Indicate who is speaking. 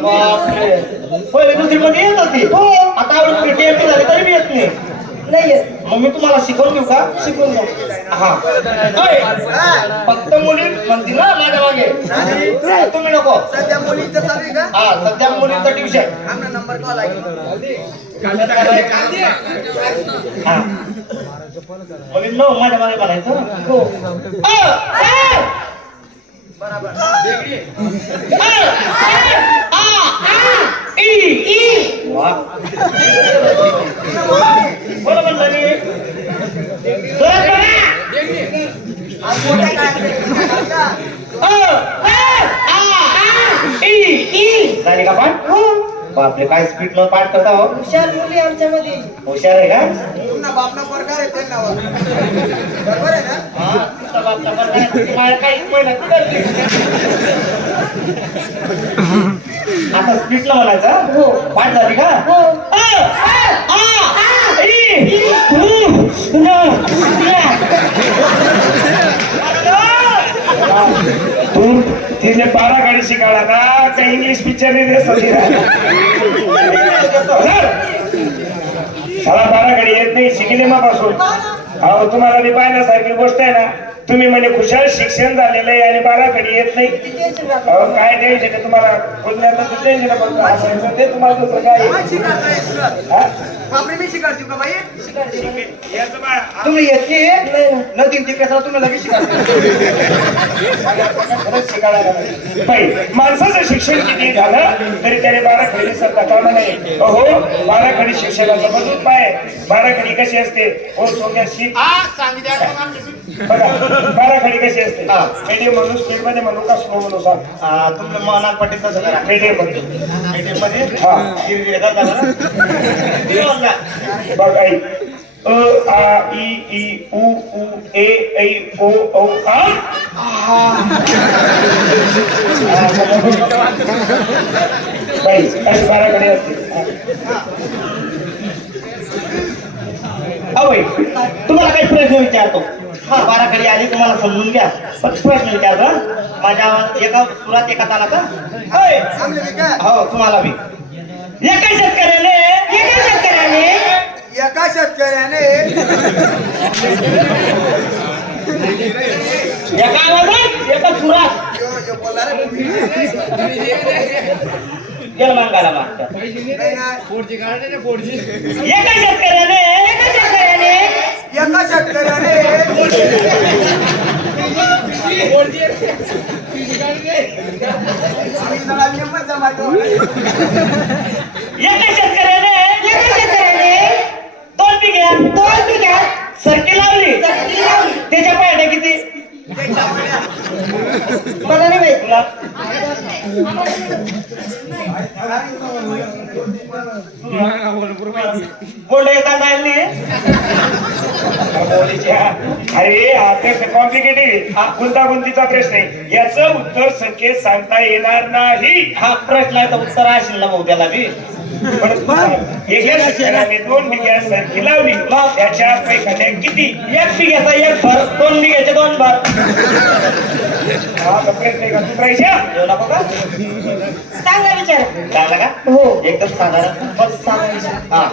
Speaker 1: बापरे. पहिले दुसरी मध्ये येत होती.
Speaker 2: हो.
Speaker 1: आता आवडत टीएमपी झाली तरी बी येत नाही.
Speaker 2: नाही येत.
Speaker 1: मग मी तुम्हाला शिकवून देऊ का?
Speaker 2: शिकून घ्या
Speaker 1: हा. फक्त मुली म्हणतील ना माझ्या मागे. तुम्ही नको.
Speaker 3: सध्या मुलींचं चालू आहे का?
Speaker 1: हा सध्या मुलींचं ट्युशन.
Speaker 3: आमना नंबर कॉल आहे.
Speaker 1: हा. मुलींनो माझ्या मागे म्हणायचं हो.
Speaker 3: बरोबर
Speaker 1: अ, आ, आ, ई, ई. वा. बोला म्हणलं मी जोरात बोला.
Speaker 3: आज मोठा काय का?
Speaker 1: अ, अ, आ, आ, ई, ई. झाली का पाठ
Speaker 2: हो
Speaker 1: बापरे काय स्पीड न पाठ करता हो
Speaker 2: हुशार मुली आमच्यामध्ये
Speaker 1: हुशार आहे का
Speaker 3: पुन्हा बापना प्रकार आहे त्यांना बरोबर आहे ना
Speaker 1: हा, करते. आता स्पीडला म्हणायचं हा?
Speaker 2: हो.
Speaker 1: पाठ झाली का
Speaker 2: हो
Speaker 1: अ, आ, आ, ई, उ, न, या.
Speaker 4: तू तिने बारा गाडी शिकायला ना काही इंग्लिश पिक्चर नाही मला बारा गाडी येत नाही शिकली मापासून. अहो तुम्हाला मी पाहिल्यासारखी गोष्ट आहे ना. तुम्ही म्हणजे खुशाल शिक्षण झालेलं आहे आणि बारा गाडी येत नाही.
Speaker 2: टेन्शन.
Speaker 4: अहो काय टेन्शन आहे तुम्हाला? पुण्याचं टेन्शन आहे फक्त हसायचं ते तुम्हाला दुसरं काय
Speaker 3: का
Speaker 1: तुम्ही येते? न तीन तिकडे तुम्ही लगेच
Speaker 4: शिकायला माणसाचं शिक्षण किती झालं तरी त्याने बारा खडी सत्ता कामा नाही. अहो बारा खडी शिक्षणाचा मजबूत पाय बारा खडी कशी असते? हो सोन्या शिक बघा. बारा खडी कशी असते.
Speaker 1: हा.
Speaker 4: मीडियम म्हणून स्पीडमध्ये म्हणू का स्लो म्हणू सांग
Speaker 1: आ, तुमच्या मनात पटेल तसं करा. मीडियममध्ये. मीडियममध्ये?
Speaker 4: हा.
Speaker 1: धीरे धीरे करता बरं. धीरे बोलता.
Speaker 4: बघ. आई. अ आ इ ई उ उ ए ऐ ओ औ आ. बाई अशी बारा खडी असते
Speaker 1: अवय तुम्हाला काही प्रश्न विचारतो. बाराकडे आली तुम्हाला समजून घ्या. पण प्रश्न हा. माझ्या एका सुरात एका तालाचा? होय
Speaker 3: चांगले मी काय?
Speaker 1: हो तुम्हाला बी. एका शेतकऱ्याने एका शेतकऱ्याने.
Speaker 3: एका शेतकऱ्याने.
Speaker 1: एका आवाजात एका सुरात.
Speaker 3: यो यो बोलला रे.
Speaker 1: जलमांगाला मागतात
Speaker 3: नाही ना
Speaker 1: एका शेतकऱ्याने एका शेतकऱ्याने
Speaker 3: एका शेतकऱ्याने.
Speaker 1: एका शेतकऱ्याने एका शेतकऱ्याने दोन बिघ्या दोन बिघ्या सरकी लावली
Speaker 2: सरकी लावली.
Speaker 1: त्याच्या पायड्या किती
Speaker 2: मला नाही माहीत
Speaker 1: तुला बोंड येतात नाही
Speaker 4: अरे हा प्रश्न कॉम्प्लिकेटेड हा. गुंतागुंतीचा प्रश्न आहे. याचं उत्तर संख्येत सांगता येणार नाही.
Speaker 1: हा प्रश्न आहे तर उत्तर असेल ना भाऊ त्याला बी.
Speaker 4: एका शेतकऱ्याने दोन बिघ्या सरकी लावली. त्याच्या पैखान्या किती?
Speaker 1: एक बिघ्याचा एक भर दोन बिघ्याचे दोन भर.
Speaker 4: हा तर प्रश्न आहे का तू राहायच्या
Speaker 1: येऊ नको का?
Speaker 2: चांगला विचार.
Speaker 1: चांगला का?
Speaker 2: हो.
Speaker 1: एकदम साधारण
Speaker 2: बस विचार.
Speaker 1: हा.